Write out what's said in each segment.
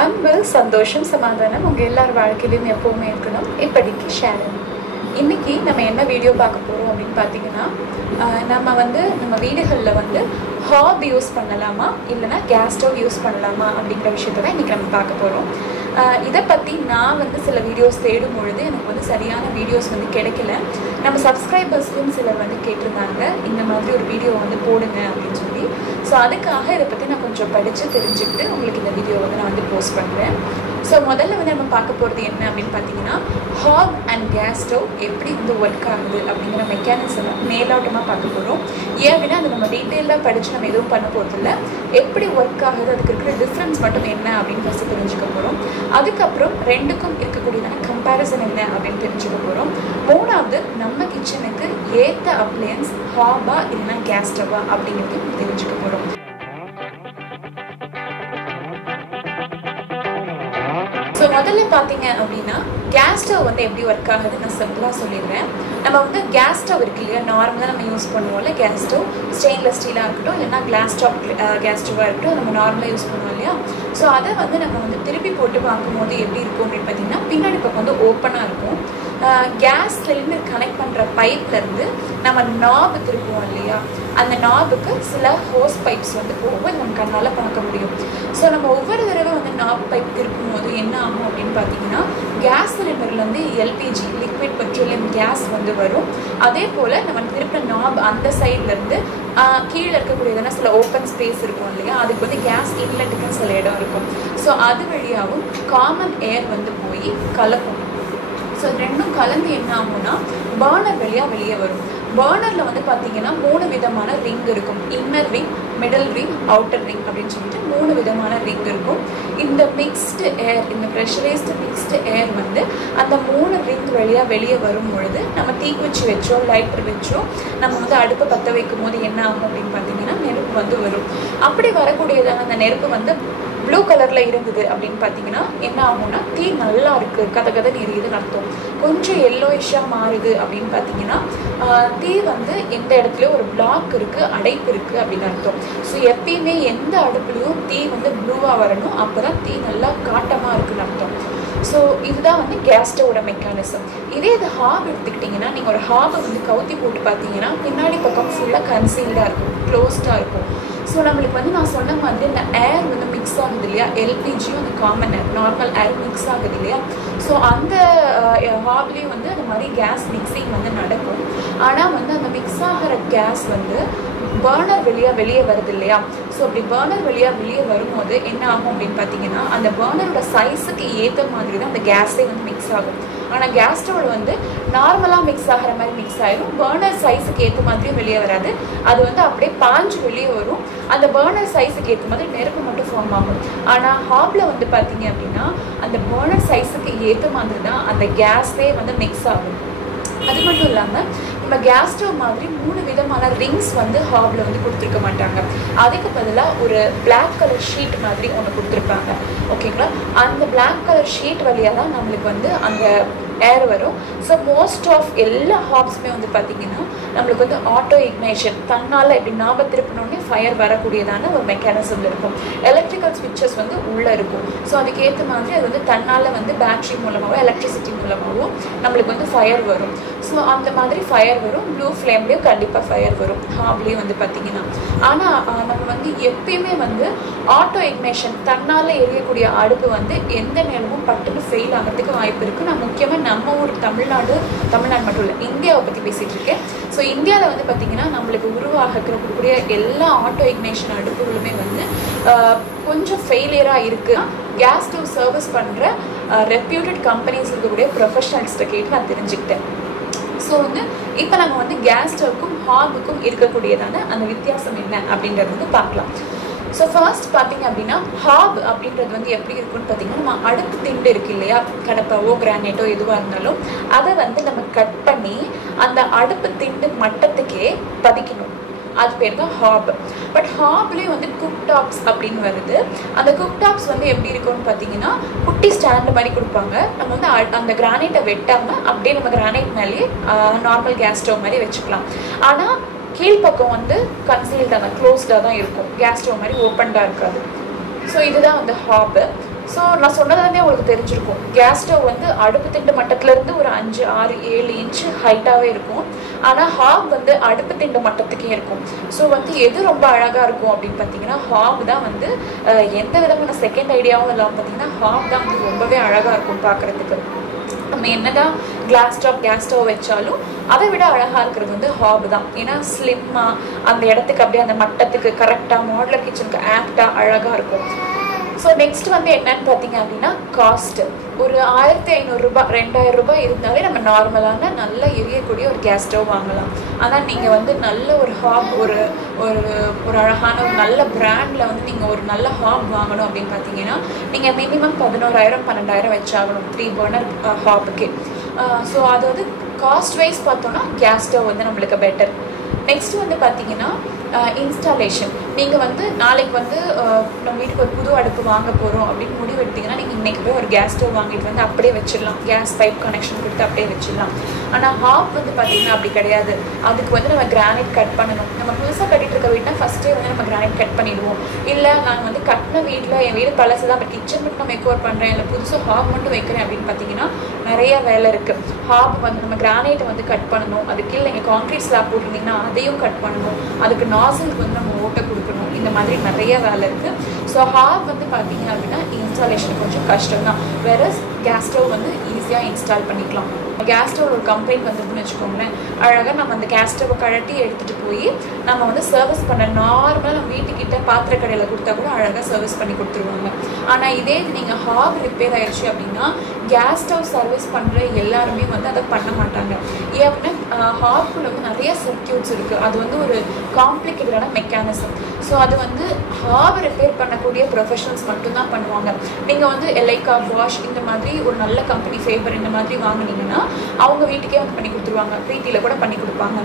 அன்பு சந்தோஷம் சமாதானம் உங்கள் எல்லார் வாழ்க்கையிலும் எப்போவுமே இருக்கணும். இப்படிக்கு ஷேர். இன்றைக்கி நம்ம என்ன வீடியோ பார்க்க போகிறோம் அப்படின்னு பார்த்தீங்கன்னா, நம்ம வீடுகளில் ஹாப் யூஸ் பண்ணலாமா இல்லைனா கேஸ் ஸ்டவ் யூஸ் பண்ணலாமா அப்படிங்கிற விஷயத்தை தான் இன்றைக்கி நம்ம பார்க்க போகிறோம். இதை பற்றி நான் சில வீடியோஸ் தேடும் பொழுது எனக்கு சரியான வீடியோஸ் கிடைக்கல. நம்ம சப்ஸ்கிரைபர்ஸ்க்கும் சிலர் கேட்டிருந்தாங்க இந்த மாதிரி ஒரு வீடியோ போடுங்க அப்படின்னு சொல்லி. ஸோ அதுக்காக இதை பற்றி நான் கொஞ்சம் படித்து தெரிஞ்சுக்கிட்டு உங்களுக்கு இந்த வீடியோ நான் போஸ்ட் பண்ணுறேன். ஸோ முதல்ல நம்ம பார்க்க போகிறது என்ன அப்படின்னு பார்த்தீங்கன்னா, ஹாப் அண்ட் கேஸ் ஸ்டவ் எப்படி ஒர்க் ஆகுது அப்படிங்கிற மெக்கானிசமை மேலோட்டமாக பார்க்க போகிறோம். ஏன் அப்படின்னா அது நம்ம டீட்டெயிலாக படித்து நம்ம எதுவும் பண்ண போகிறதில்ல. எப்படி ஒர்க் ஆகுது, அதுக்கு இருக்கிற டிஃப்ரென்ஸ் மட்டும் என்ன அப்படின்னு ஃபஸ்ட்டு தெரிஞ்சுக்க போகிறோம். அதுக்கப்புறம் ரெண்டுக்கும் இருக்கக்கூடியதான கம்பேரிசன் என்ன அப்படின்னு தெரிஞ்சுக்க போகிறோம். மூணாவது நம்ம கிச்சனுக்கு ஏற்ற அப்ளையன்ஸ் ஹாபா இல்லைன்னா கேஸ் ஸ்டவ்வா அப்படிங்கிறது தெரிஞ்சுக்க போகிறோம். ஸோ முதல்ல பார்த்தீங்க அப்படின்னா கேஸ் ஸ்டவ் எப்படி ஒர்க் ஆகுதுன்னு நான் சிம்பிளாக சொல்லிடுறேன். நம்ம கேஸ் ஸ்டவ் இருக்கு இல்லையா, நார்மலாக நம்ம யூஸ் பண்ணுவோம்ல கேஸ் ஸ்டவ், ஸ்டெயின்லெஸ் ஸ்டீலாக இருக்கட்டும் இல்லைன்னா கிளாஸ் டாப் கேஸ் ஸ்டவ்வாக இருக்கட்டும், நம்ம நார்மலாக யூஸ் பண்ணுவோம் இல்லையா. ஸோ அதை நம்ம திருப்பி போட்டு பார்க்கும்போது எப்படி இருக்கும் அப்படின்னு பார்த்தீங்கன்னா, பின்னாடி பக்கம் ஓப்பனாக இருக்கும். கேஸ் சிலிண்டர் கனெக்ட் பண்ணுற பைப்லேருந்து நம்ம நாபு திருப்புவோம் இல்லையா, அந்த நாபுக்கு சில ஹோஸ் பைப்ஸ் போகும், நம்ம கண்ணால் பார்க்க முடியும். ஸோ நம்ம ஒவ்வொரு தடவை நாப் பைப் திருப்பும் போது என்ன ஆகும் அப்படின்னு பார்த்தீங்கன்னா, கேஸ் சிலிண்டர்லேருந்து எல்பிஜி லிக்விட் பெட்ரோலியம் கேஸ் வரும். அதே போல் நம்ம திருப்பின நாப் அந்த சைட்லேருந்து கீழே இருக்கக்கூடியதுனா சில ஓப்பன் ஸ்பேஸ் இருக்கும் இல்லையா, அதுக்கு கேஸ் இன்லெட்டுக்குன்னு சில இடம் இருக்கும். ஸோ அது வழியாகவும் காமன் ஏர் போய் கலக்கும். ஸோ ரெண்டும் கலந்து என்ன ஆகும்னா பர்னர் வழியாக வெளியே வரும். பர்னரில் பார்த்தீங்கன்னா 3 விதமான ரிங் இருக்கும். Inner ring, middle ring, outer ring அப்படின்னு சொல்லிட்டு 3 விதமான ரிங் இருக்கும். இந்த மிக்ஸ்டு ஏர், இந்த ப்ரெஷரைஸ்டு மிக்ஸ்டு ஏர் அந்த 3 ரிங் வழியாக வெளியே வரும் பொழுது நம்ம தீக்குச்சி வச்சோ லைட்டர் வச்சோ நம்ம அடுப்பை பற்ற வைக்கும் போது என்ன ஆகும் அப்படின்னு பார்த்தீங்கன்னா நெருப்பு வரும். அப்படி வரக்கூடியதான அந்த நெருப்பு ப்ளூ கலரில் இருந்தது அப்படின்னு பார்த்தீங்கன்னா என்ன ஆகும்னா தீ நல்லா இருக்குது, கதன்னு எரியுதுன்னு அர்த்தம். கொஞ்சம் எல்லோயிஷாக மாறுது அப்படின்னு பார்த்தீங்கன்னா தீ எந்த இடத்துலையும் ஒரு பிளாக் இருக்குது, அடைப்பு இருக்குது அப்படின்னு அர்த்தம். ஸோ எப்பயுமே எந்த அடுப்புலையும் தீ ப்ளூவாக வரணும், அப்போ தான் தீ நல்லா காட்டமாக இருக்குன்னு அர்த்தம். ஸோ இதுதான் கேஸ் ஸ்டவோட மெக்கானிசம். இதே இது ஹாப் எடுத்துக்கிட்டிங்கன்னா, நீங்கள் ஒரு ஹாபை கவுத்தி போட்டு பார்த்தீங்கன்னா பின்னாடி பக்கம் ஃபுல்லாக கன்சீல்டாக இருக்கும், க்ளோஸ்டாக இருக்கும். ஸோ நம்மளுக்கு நான் சொன்ன மாதிரி இந்த ஏர் மிக்ஸ் ஆகுது இல்லையா, எல்பிஜியும் அந்த காமன் ஏர் நார்மல் ஏர் மிக்ஸ் ஆகுது இல்லையா. ஸோ அந்த ஹாப்லேயும் அந்த மாதிரி கேஸ் மிக்சிங் நடக்கும். ஆனால் அந்த மிக்ஸ் ஆகிற கேஸ் பர்னர் வழியாக வெளியே வருது இல்லையா. ஸோ அப்படி பர்னர் வழியாக வெளியே வரும்போது என்ன ஆகும் அப்படின்னு பார்த்தீங்கன்னா, அந்த பர்னரோட சைஸுக்கு ஏற்ற மாதிரி தான் அந்த கேஸே மிக்ஸ் ஆகும். ஆனால் கேஸ் ஸ்டவ்வில் நார்மலாக மிக்ஸ் ஆகிற மாதிரி மிக்ஸ் ஆகிடும். பர்னர் சைஸுக்கு ஏற்ற மாதிரியும் வெளியே வராது, அது அப்படியே பாஞ்சு வெளியே வரும். அந்த பர்னர் சைஸுக்கு ஏற்ற மாதிரி நெருப்பு மட்டும் ஃபார்ம் ஆகும். ஆனால் ஹாப்பில் பார்த்தீங்க அப்படின்னா அந்த பர்னர் சைஸுக்கு ஏற்ற மாதிரி தான் அந்த கேஸே மிக்ஸ் ஆகும். அது மட்டும் இல்லாமல் நம்ம கேஸ் ஸ்டவ் மாதிரி 3 விதமான ரிங்ஸ் ஹாபில் கொடுத்துருக்க மாட்டாங்க. அதுக்கு பதிலாக ஒரு பிளாக் கலர் ஷீட் மாதிரி ஒன்று கொடுத்துருப்பாங்க. ஓகேங்களா, அந்த பிளாக் கலர் ஷீட் வழியாக தான் நம்மளுக்கு அந்த ஏர் வரும். ஸோ மோஸ்ட் ஆஃப் எல்லா ஹாப்ஸுமே பார்த்தீங்கன்னா நம்மளுக்கு ஆட்டோ இக்னைஷன், தன்னால் இப்படி நாம திருப்பினோடனே ஃபயர் வரக்கூடியதான ஒரு மெக்கானிசம் இருக்கும். எலக்ட்ரிக்கல் ஸ்விட்சஸ் உள்ளே இருக்கும். ஸோ அதுக்கேற்ற மாதிரி அது தன்னால் பேட்ரி மூலமாகவோ எலக்ட்ரிசிட்டி மூலமாகவோ நம்மளுக்கு ஃபயர் வரும். ஸோ அந்த மாதிரி ஃபயர் வரும். ப்ளூ ஃப்ளேம்லேயும் கண்டிப்பாக ஃபயர் வரும் ஹாப்லேயும் பார்த்தீங்கன்னா. ஆனால் நம்ம எப்பயுமே ஆட்டோ இக்னேஷன் தன்னால் எரியக்கூடிய அடுப்பு எந்த நேரமும் பட்டுன்னு ஃபெயில் ஆகிறதுக்கு வாய்ப்பு இருக்குது. நான் முக்கியமாக நம்ம ஊர் தமிழ்நாடு மட்டும் இல்லை, இந்தியாவை பற்றி பேசிகிட்டு இருக்கேன். ஸோ இந்தியாவில் பார்த்தீங்கன்னா நம்மளுக்கு உருவாகக்கூடிய எல்லா ஆட்டோ இக்னேஷன் அடுப்புகளுமே கொஞ்சம் ஃபெயிலியராக இருக்குது. கேஸ் ஸ்டவ் சர்வீஸ் பண்ணுற ரெப்யூட்டட் கம்பெனிஸ் இருக்கக்கூடிய ப்ரொஃபஷனல்ஸ்கிட்ட கேட்டு நான் தெரிஞ்சுக்கிட்டேன். ஸோ இப்போ நம்ம கேஸ் ஸ்டவ்க்கும் ஹாபுக்கும் இருக்கக்கூடியதான அந்த வித்தியாசம் என்ன அப்படின்றது பார்க்கலாம். ஸோ ஃபர்ஸ்ட் பார்த்தீங்க அப்படின்னா ஹாப் அப்படின்றது எப்படி இருக்குன்னு பார்த்தீங்கன்னா, நம்ம அடுப்பு திண்டு இருக்கு இல்லையா, கடப்பாவோ கிரானைட்டோ எதுவாக இருந்தாலும் அதை நம்ம கட் பண்ணி அந்த அடுப்பு திண்டு மட்டத்துக்கே பதிக்கணும். அது பேர் தான் ஹாப். பட் ஹாப்லேயும் குக் டாப்ஸ் அப்படின்னு வருது. அந்த குக் டாப்ஸ் எப்படி இருக்கும்னு பார்த்தீங்கன்னா, குட்டி ஸ்டாண்டு மாதிரி கொடுப்பாங்க. நம்ம அந்த கிரானைட்டை வெட்டாமல் அப்படியே நம்ம கிரானைட் மேலேயே நார்மல் கேஸ் ஸ்டவ் மாதிரி வச்சுக்கலாம். ஆனால் கீழ்ப்பக்கம் கன்சீல்டாக தான், க்ளோஸ்டாக தான் இருக்கும். கேஸ் ஸ்டவ் மாதிரி ஓப்பன்டாக இருக்காது. ஸோ இதுதான் ஹாப். ஸோ நான் சொன்னதுலேருந்தே உங்களுக்கு தெரிஞ்சிருக்கும், கேஸ் ஸ்டவ் வந்து அடுப்பு திண்டு மட்டத்துலேருந்து ஒரு 5, 6, 7 இன்ச்சு ஹைட்டாகவே இருக்கும். ஆனால் ஹாப் வந்து அடுப்பு திண்டு மட்டத்துக்கே இருக்கும். ஸோ வந்து எது ரொம்ப அழகாக இருக்கும் அப்படின்னு பார்த்தீங்கன்னா ஹாப் தான் வந்து எந்த விதமான செகண்ட் ஐடியாவும் இல்லாமல் பார்த்தீங்கன்னா ஹாப் தான் வந்து ரொம்பவே அழகாக இருக்கும் பார்க்குறதுக்கு. நம்ம என்னதான் கேஸ் ஸ்டவ் வச்சாலும் அதை விட அழகாக இருக்கிறது வந்து ஹாப் தான். ஏன்னா ஸ்லிம்மாக அந்த இடத்துக்கு அப்படியே அந்த மட்டத்துக்கு கரெக்டாக மாடுலர் கிச்சனுக்கு ஆப்டாக அழகாக இருக்கும். ஸோ நெக்ஸ்ட் வந்து என்னன்னு பார்த்தீங்க அப்படின்னா காஸ்ட்டு. ஒரு 1500 ரூபாய் 2000 ரூபாய் இருந்தாலே நம்ம நார்மலான நல்ல எரியக்கூடிய ஒரு கேஸ் ஸ்டவ் வாங்கலாம். ஆனால் நீங்கள் வந்து நல்ல ஒரு ஹாப் ஒரு ஒரு அழகான ஒரு நல்ல பிராண்டில் வந்து நீங்கள் ஒரு நல்ல ஹாப் வாங்கணும் அப்படின்னு பார்த்தீங்கன்னா நீங்கள் மினிமம் 11,000 12,000 வச்சாகணும் 3 பர்னர் ஹாப்புக்கு. ஸோ அது வந்து காஸ்ட் வைஸ் பார்த்தோன்னா கேஸ் ஸ்டவ் வந்து நம்மளுக்கு பெட்டர். நெக்ஸ்ட் வந்து பார்த்தீங்கன்னா இன்ஸ்டாலேஷன். நீங்கள் வந்து நாளைக்கு வந்து நம்ம வீட்டுக்கு ஒரு புது அடுப்பு வாங்க போகிறோம் அப்படின்னு முடிவு எடுத்திங்கன்னா நீங்கள் இன்றைக்கி போய் ஒரு கேஸ் ஸ்டவ் வாங்கிட்டு வந்து அப்படியே வச்சிடலாம், கேஸ் பைப் கனெக்ஷன் கொடுத்து அப்படியே வச்சிடலாம். ஆனால் ஹாப் வந்து பார்த்திங்கன்னா அப்படி கிடையாது. அதுக்கு வந்து நம்ம கிரானைட் கட் பண்ணணும். நம்ம புதுசாக கட்டிகிட்டு இருக்க வீட்டினா ஃபஸ்ட்டே வந்து நம்ம கிரானைட் கட் பண்ணிடுவோம். இல்லை நான் வந்து கட்டின வீட்டில் என் வீடு பழசு தான், பட் கிச்சன் மட்டும் நான் மேக் ஓவர் பண்ணுறேன், இல்லை புதுசாக ஹாப் மட்டும் வைக்கிறேன் அப்படின்னு பார்த்தீங்கன்னா நிறைய வேலை இருக்குது. ஹாப் வந்து நம்ம கிரானைட்டை வந்து கட் பண்ணணும், அதுக்கு இல்லை நீங்கள் கான்க்ரீட் ஸ்லாப் போட்டிருந்தீங்கன்னா அதையும் கட் பண்ணணும், அதுக்கு நாசிலுக்கு வந்து நம்ம ஓட்டை கொடுக்கணும், இந்த மாதிரி நிறைய வேலை இருக்குது. ஸோ ஹாப் வந்து பார்த்தீங்க அப்படின்னா இன்ஸ்டாலேஷன் கொஞ்சம் கஷ்டம் தான். வேற கேஸ் ஸ்டவ் வந்து ஈஸியாக இன்ஸ்டால் பண்ணிக்கலாம். கேஸ் ஸ்டவ் ஒரு கம்ப்ளைண்ட் வந்துருக்குன்னு வச்சுக்கோங்களேன், அழகாக நம்ம அந்த கேஸ் ஸ்டவ்வை கழட்டி எடுத்துகிட்டு போய் நம்ம வந்து சர்வீஸ் பண்ண நார்மலாக நம்ம வீட்டுக்கிட்ட பாத்திர கடையில் கொடுத்தா கூட அழகாக சர்வீஸ் பண்ணி கொடுத்துருவாங்க. ஆனால் இதே இது நீங்கள் ஹாப் ரிப்பேர் ஆயிடுச்சு அப்படின்னா கேஸ் ஸ்டவ் சர்வீஸ் பண்ணுற எல்லாருமே வந்து அதை பண்ண மாட்டாங்க. ஏன் அப்படின்னா ஹாப்குள்ள வந்து நிறைய சர்க்யூட்ஸ் இருக்குது. அது வந்து ஒரு காம்ப்ளிகேட்டடான மெக்கானிசம். ஸோ அது வந்து ஹாப் ரிப்பேர் பண்ணக்கூடிய ப்ரொஃபஷனல்ஸ் மட்டும்தான் பண்ணுவாங்க. நீங்கள் வந்து எலைக்கா, வாஷ் இந்த மாதிரி ஒரு நல்ல கம்பெனி ஃபேவர் இந்த மாதிரி வாங்கினீங்கன்னா அவங்க வீட்டுக்கே வந்து பண்ணி கொடுத்துருவாங்க, ப்ரீத்தியில் கூட பண்ணி கொடுப்பாங்க.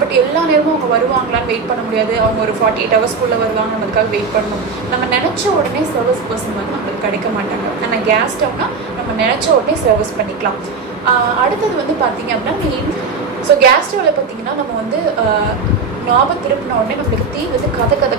பட் எல்லா நேரமும் அவங்க வருவாங்களான்னு வெயிட் பண்ண முடியாது. அவங்க ஒரு 48 ஹவர்ஸ்க்குள்ளே வருவாங்க, நம்ம அதுக்காக வெயிட் பண்ணணும். நம்ம நினச்ச உடனே சர்வீஸ் பர்சன் வந்து நம்மளுக்கு கிடைக்க மாட்டாங்க. ஆனால் கேஸ் ஸ்டவ்னா நம்ம நினச்ச உடனே சர்வீஸ் பண்ணிக்கலாம். அடுத்தது வந்து பார்த்தீங்க அப்படின்னா ஸோ கேஸ் ஸ்டவ்வில் பார்த்தீங்கன்னா நம்ம வந்து நாபை திருப்பின உடனே நம்மளுக்கு தீ வந்து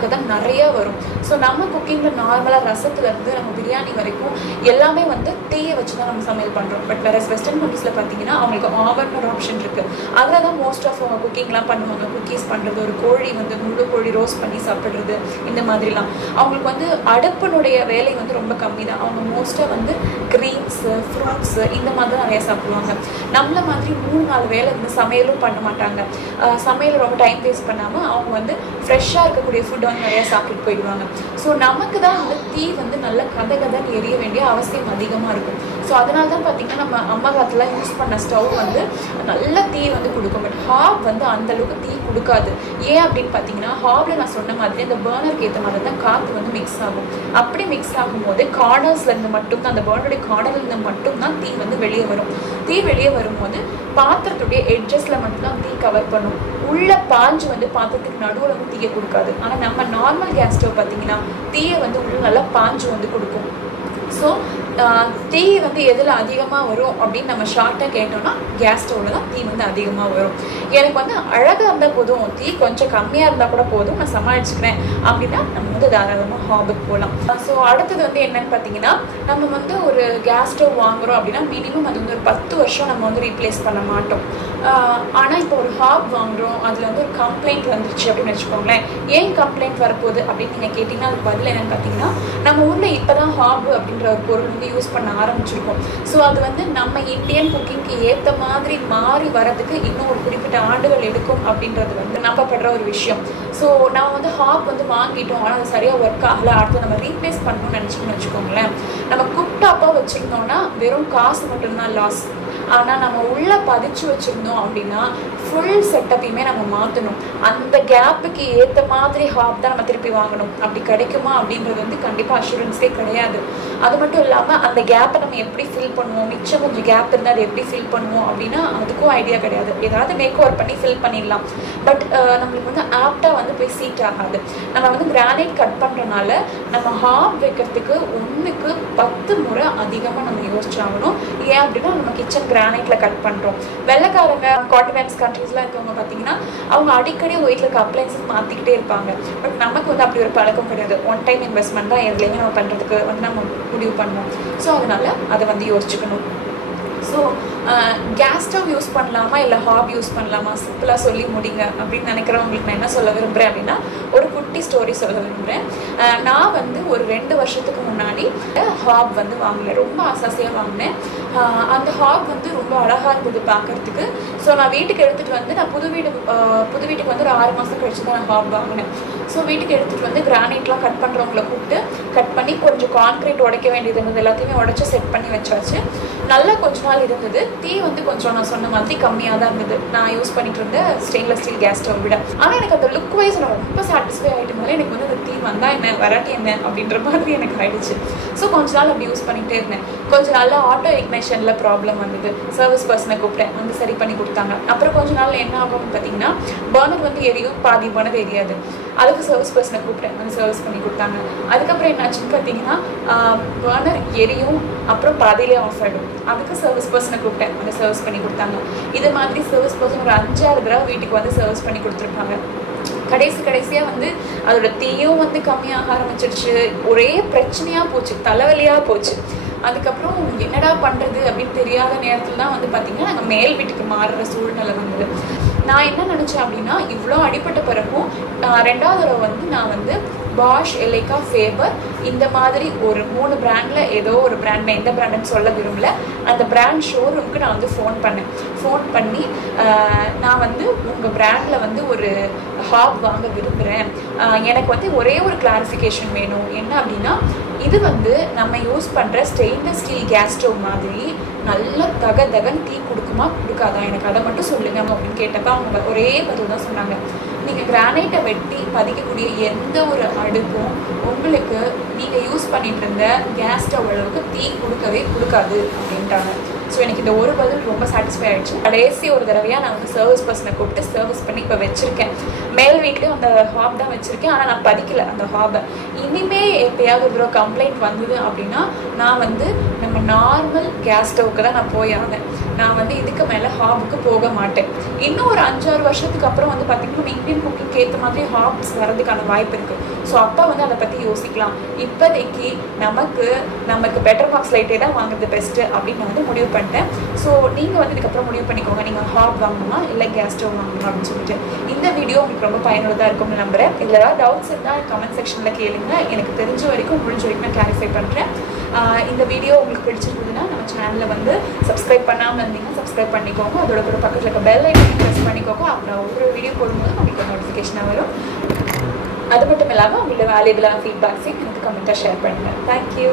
கதை நிறையா வரும். ஸோ நம்ம குக்கிங்கில் நார்மலாக ரசத்துலேருந்து நம்ம பிரியாணி வரைக்கும் எல்லாமே வந்து தீயை வச்சு தான் நம்ம சமையல் பண்ணுறோம். பட் வேறு வெஸ்டர்ன் கண்ட்ரீஸில் பார்த்தீங்கன்னா அவங்களுக்கு ஆவன் ஒரு ஆப்ஷன் இருக்குது. அதில் தான் மோஸ்ட் ஆஃப் அவங்க குக்கிங்லாம் பண்ணுவாங்க. குக்கீஸ் பண்ணுறது, ஒரு கோழி வந்து முழு கோழி ரோஸ்ட் பண்ணி சாப்பிட்றது, இந்த மாதிரிலாம் அவங்களுக்கு வந்து அடுப்பினுடைய வேலை வந்து ரொம்ப கம்மி தான். அவங்க மோஸ்ட்டாக வந்து க்ரீன்ஸு, ஃப்ரூட்ஸு இந்த மாதிரி தான் நிறையா சாப்பிடுவாங்க. நம்மள மாதிரி 3-4 வேலை வந்து சமையலும் பண்ண மாட்டாங்க. சமையல் ரொம்ப டைம் வேஸ்ட் பண்ணாமல் அவங்க வந்து ஃப்ரெஷ்ஷாக இருக்கக்கூடிய ஃபுட்டை வந்து நிறையா சாப்பிட்டு போயிடுவாங்க. ஸோ நமக்கு தான் வந்து தீ வந்து நல்ல கதன்னு எரிய வேண்டிய அவசியம் அதிகமாக இருக்கும். ஸோ அதனால தான் பார்த்திங்கன்னா நம்ம அம்மா காலத்தில் யூஸ் பண்ண ஸ்டவ் வந்து நல்ல தீ வந்து கொடுக்கும். பட் ஹாப் வந்து அந்தளவுக்கு தீ கொடுக்காது. ஏன் அப்படின்னு பார்த்தீங்கன்னா ஹாபில் நான் சொன்ன மாதிரி அந்த பர்னருக்கு ஏற்ற மாதிரி தான் காற்று வந்து மிக்ஸ் ஆகும். அப்படி மிக்ஸ் ஆகும்போது கார்னர்ஸ்லேருந்து மட்டும்தான், அந்த பர்னருடைய கார்னர்லேருந்து மட்டும்தான் தீ வந்து வெளியே வரும். தீ வெளியே வரும்போது பாத்திரத்துடைய எட்ஜஸில் மட்டும்தான் தீ கவர் பண்ணும். உள்ள பாஞ்சு வந்து பாத்திரத்துக்கு நடுவில் வந்து தீயை கொடுக்காது. ஆனால் நம்ம நார்மல் கேஸ் ஸ்டவ் பார்த்தீங்கன்னா தீயை வந்து உள்ள நல்லா பாஞ்சு வந்து கொடுக்கும். ஸோ தீ வந்து எதில் அதிகமாக வரும் அப்படின்னு நம்ம ஷார்ட்டாக கேட்டோம்னா கேஸ் ஸ்டவ்வில் தான் தீ வந்து அதிகமாக வரும். எனக்கு வந்து அழகாக இருந்தால் போதும், தீ கொஞ்சம் கம்மியாக இருந்தால் கூட போதும், நான் சமாளிச்சுக்கிறேன் அப்படின்னா நம்ம வந்து தாராளமாக ஹாபுக்கு போகலாம். ஸோ அடுத்தது வந்து என்னன்னு பார்த்தீங்கன்னா நம்ம வந்து ஒரு கேஸ் ஸ்டவ் வாங்குகிறோம் அப்படின்னா மினிமம் அது வந்து ஒரு 10 வருஷம் நம்ம வந்து ரீப்ளேஸ் பண்ண மாட்டோம். ஆனால் இப்போ ஒரு ஹாப் வாங்குகிறோம், அதில் வந்து ஒரு கம்ப்ளைண்ட் வந்துருச்சு அப்படின்னு வச்சுக்கோங்களேன். ஏன் கம்ப்ளைண்ட் வரப்போகுது அப்படின்னு நீங்கள் கேட்டிங்கன்னா அதுக்கு பதில் என்னென்னு பார்த்தீங்கன்னா நம்ம ஊரில் இப்போ தான் ஹாப் அப்படின்ற ஒரு பொருள் வந்து யூஸ் பண்ண ஆரம்பிச்சிருக்கோம். ஸோ அது வந்து நம்ம இந்தியன் குக்கிங்க்கு ஏற்ற மாதிரி மாறி வரதுக்கு இன்னும் ஒரு குறிப்பிட்ட ஆண்டுகள் எடுக்கும் அப்படின்றது வந்து நம்பப்படுற ஒரு விஷயம். ஸோ நம்ம வந்து ஹாப் வந்து வாங்கிட்டோம், ஆனால் அது சரியாக ஒர்க் ஆகலை, அடுத்து நம்ம ரீப்ளேஸ் பண்ணணும்னு நினச்சிக்கணும்னு வச்சுக்கோங்களேன். நம்ம குக்டாப்பாக வச்சுருந்தோம்னா வெறும் காசு மட்டும்தான் லாஸ். ஆனால் நம்ம உள்ளே பதிச்சு வச்சுருந்தோம் அப்படின்னா ஃபுல் செட்டப்பையுமே நம்ம மாற்றணும். அந்த கேப்புக்கு ஏற்ற மாதிரி ஹாப் தான் நம்ம திருப்பி வாங்கணும். அப்படி கிடைக்குமா அப்படின்றது வந்து கண்டிப்பாக அஷூரன்ஸே கிடையாது. அது மட்டும் இல்லாமல் அந்த கேப்பை நம்ம எப்படி ஃபில் பண்ணுவோம், மிச்சம் கொஞ்சம் கேப் இருந்தால் அதை எப்படி ஃபில் பண்ணுவோம் அப்படின்னா அதுக்கும் ஐடியா கிடையாது. ஏதாவது மேக் ஓவர் பண்ணி ஃபில் பண்ணிடலாம். பட் நம்மளுக்கு வந்து ஆப்டாக வந்து போய் சீட் ஆகாது. நம்ம வந்து கிரானைட் கட் பண்ணுறனால நம்ம ஹாப் வைக்கிறதுக்கு 1க்கு 10 முறை அதிகமாக நம்ம யோசிச்சாகணும். ஏன் அப்படின்னா நம்ம கிச்சன் கிரானைட்டில் கட் பண்ணுறோம். வெள்ளைக்காரங்க கான்டினென்ட்ஸ் கண்ட்ரீஸ்லாம் இருக்கவங்க பார்த்தீங்கன்னா அவங்க அடிக்கடி வீட்டில் இருக்க அப்ளைன்சஸ் மாற்றிக்கிட்டே இருப்பாங்க. பட் நமக்கு வந்து அப்படி ஒரு பழக்கம் கிடையாது. ஒன் டைம் இன்வெஸ்ட்மெண்ட் தான் எதுலேயுமே நம்ம பண்ணுறதுக்கு வந்து நம்ம முடிவு பண்ணுவோம். ஸோ அதனால் அதை வந்து யோசிச்சுக்கணும். ஸோ கேஸ் ஸ்டவ் யூஸ் பண்ணலாமா இல்லை ஹாப் யூஸ் பண்ணலாமா சிம்பிளாக சொல்லி முடிங்க அப்படின்னு நினைக்கிறவங்களுக்கு நான் என்ன சொல்ல விரும்புகிறேன் அப்படின்னா ஒரு குட்டி ஸ்டோரி சொல்ல விரும்புகிறேன். நான் வந்து ஒரு 2 வருஷத்துக்கு முன்னாடி ஹாப் வந்து வாங்கினேன். ரொம்ப ஆசாசியாக வாங்கினேன். அந்த ஹாப் வந்து ரொம்ப அழகாக இருந்தது பார்க்குறதுக்கு. ஸோ நான் வீட்டுக்கு எடுத்துகிட்டு வந்து நான் புது வீட்டுக்கு வந்து ஒரு 6 மாதம் கழிச்சு தான் நான் ஹாப் வாங்கினேன். ஸோ வீட்டுக்கு எடுத்துகிட்டு வந்து கிரானைட்லாம் கட் பண்ணுறவங்களை கூப்பிட்டு கட் பண்ணி கொஞ்சம் கான்க்ரீட் உடைக்க வேண்டியது இருந்தது. எல்லாத்தையுமே உடச்சி செட் பண்ணி வச்சாச்சு. நல்லா கொஞ்ச நாள் இருந்தது. தீ வந்து கொஞ்சம் நான் சொன்ன மாதிரி கம்மியாக தான் இருந்தது நான் யூஸ் பண்ணிட்டு இருந்த ஸ்டெயின்லெஸ் ஸ்டீல் கேஸ் ஸ்டவ் விட. ஆனால் எனக்கு அந்த லுக் வைஸ் நான் ரொம்ப சாட்டிஸ்ஃபை ஆகிட்டனால எனக்கு வந்து அந்த தீ வந்தால் என்ன வராட்டி என்ன அப்படின்ற மாதிரி எனக்கு ஆயிடுச்சு. ஸோ கொஞ்ச நாள் அப்படி யூஸ் பண்ணிகிட்டே இருந்தேன். கொஞ்ச நாளில் ஆட்டோ இக்னேஷனில் ப்ராப்ளம் வந்தது. சர்வீஸ் பர்சனை கூப்பிட்டேன், வந்து சரி பண்ணி கொடுத்தாங்க. அப்புறம் கொஞ்ச நாள் என்ன ஆகும்னு பார்த்தீங்கன்னா பர்னர் வந்து எரியும், பாதி பர்னர் எரியாது. அதுக்கு சர்வீஸ் பர்சனை கூப்பிட்டேன், வந்து சர்வீஸ் பண்ணி கொடுத்தாங்க. அதுக்கப்புறம் என்னாச்சுன்னு பார்த்தீங்கன்னா பர்னர் எரியும், அப்புறம் பாதியிலே ஆஃப் ஆகிடும். அதுக்கு சர்வீஸ் பர்சனை கூப்பிட்டேன், வந்து சர்வீஸ் பண்ணி கொடுத்தாங்க. இது மாதிரி சர்வீஸ் பர்சன் ஒரு 5-6 தடவை வீட்டுக்கு வந்து சர்வீஸ் பண்ணி கொடுத்துருப்பாங்க. கடைசியாக வந்து அதோட தீயும் வந்து கம்மியாக ஆரம்பிச்சிருச்சு. ஒரே பிரச்சனையாக போச்சு, தலைவலியாக போச்சு. அதுக்கப்புறம் என்னடா பண்ணுறது அப்படின்னு தெரியாத நேரத்தில் தான் வந்து பார்த்திங்கன்னா நாங்கள் மேல் வீட்டுக்கு மாறுற சூழ்நிலை வந்தது. நான் என்ன நினச்சேன் அப்படின்னா இவ்வளோ அடிப்பட்ட பிறகும் 2வது தடவை வந்து நான் வந்து பாஷ், எலைக்கா, ஃபேபர் இந்த மாதிரி ஒரு 3 பிராண்டில் ஏதோ ஒரு பிராண்ட், நான் எந்த பிராண்டுன்னு சொல்ல விரும்பல, அந்த பிராண்ட் ஷோரூமுக்கு நான் வந்து ஃபோன் பண்ணி நான் வந்து உங்கள் பிராண்டில் வந்து ஒரு ஹாப் வாங்க விரும்புகிறேன். எனக்கு வந்து ஒரே ஒரு கிளாரிஃபிகேஷன் வேணும். என்ன அப்படின்னா இது வந்து நம்ம யூஸ் பண்ணுற ஸ்டெயின்லெஸ் ஸ்டீல் கேஸ் ஸ்டவ் மாதிரி நல்ல தகன்னு தீ கொடுக்குமா கொடுக்காதா, எனக்கு அதை மட்டும் சொல்லுங்க அப்படின்னு கேட்டப்ப அவங்க ஒரே பதில் தான் சொன்னாங்க. நீங்கள் கிரானைட்டை வெட்டி பதிக்கக்கூடிய எந்த ஒரு அடுப்பும் உங்களுக்கு நீங்கள் யூஸ் பண்ணிட்டு இருந்த கேஸ் ஸ்டவ் அளவுக்கு தீ கொடுக்காது அப்படின்ட்டாங்க. ஸோ எனக்கு இந்த ஒரு பதில் ரொம்ப சாட்டிஸ்ஃபை ஆகிடுச்சு. கடைசி ஒரு தடவையாக நான் வந்து சர்வீஸ் பர்சனை கூப்பிட்டு சர்வீஸ் பண்ணி இப்போ வச்சுருக்கேன். மேல் வீட்லேயும் அந்த ஹாப் தான் வச்சுருக்கேன். ஆனால் நான் பதிக்கலை அந்த ஹாபை. இனிமேல் எப்போயாவது ஒரு தடவை கம்ப்ளைண்ட் வந்தது அப்படின்னா நான் வந்து நம்ம நார்மல் கேஸ் ஸ்டவ்வுக்கு தான் நான் போய் ஆனேன். நான் வந்து இதுக்கு மேலே ஹாபுக்கு போக மாட்டேன். இன்னும் ஒரு 5-6 வருஷத்துக்கு அப்புறம் வந்து பார்த்திங்கன்னா இந்தியன் குக்கிங்க்கு ஏற்ற மாதிரி ஹாப்ஸ் வரதுக்கான வாய்ப்பு இருக்குது. ஸோ அப்போ வந்து அதை பற்றி யோசிக்கலாம். இப்போதைக்கு நமக்கு பெட்டர் பாக்ஸ் லைட்டே தான் வாங்குறது பெஸ்ட்டு அப்படின்னு நான் வந்து முடிவு பண்ணிட்டேன். ஸோ நீங்கள் வந்து இதுக்கப்புறம் முடிவு பண்ணிக்கோங்க, நீங்கள் ஹாப் வாங்கணுமா இல்லை கேஸ் ஸ்டவ் வாங்கணுமா அப்படின்னு சொல்லிட்டு. இந்த வீடியோ உங்களுக்கு ரொம்ப பயனுள்ளதாக இருக்கும்னு நம்புகிறேன். இதில் ஏதாவது டவுட்ஸ் இருந்தால் கமெண்ட் செக்ஷனில் கேளுங்க. எனக்கு தெரிஞ்ச வரைக்கும் முடிஞ்ச வரைக்கும் நான் கிளாரிஃபை பண்ணுறேன். இந்த வீடியோ உங்களுக்கு பிடிச்சிருந்ததுன்னா நம்ம சேனலில் வந்து சப்ஸ்கிரைப் பண்ணாமல் இருந்தீங்கன்னா சப்ஸ்கிரைப் பண்ணிக்கோங்க. அதோட கூட பக்கத்தில் இருக்க பெல் ஐக்கனை ப்ரெஸ் பண்ணிக்கோங்க. அப்புறம் ஒவ்வொரு வீடியோ போடும்போது உங்களுக்கு நோட்டிஃபிகேஷனாக வரும். அது மட்டும் இல்லாமல் உங்களோட வேல்யூபிளான ஃபீட்பேக்ஸையும் எனக்கு கமெண்ட்டாக ஷேர் பண்ணுங்கள். தேங்க்யூ.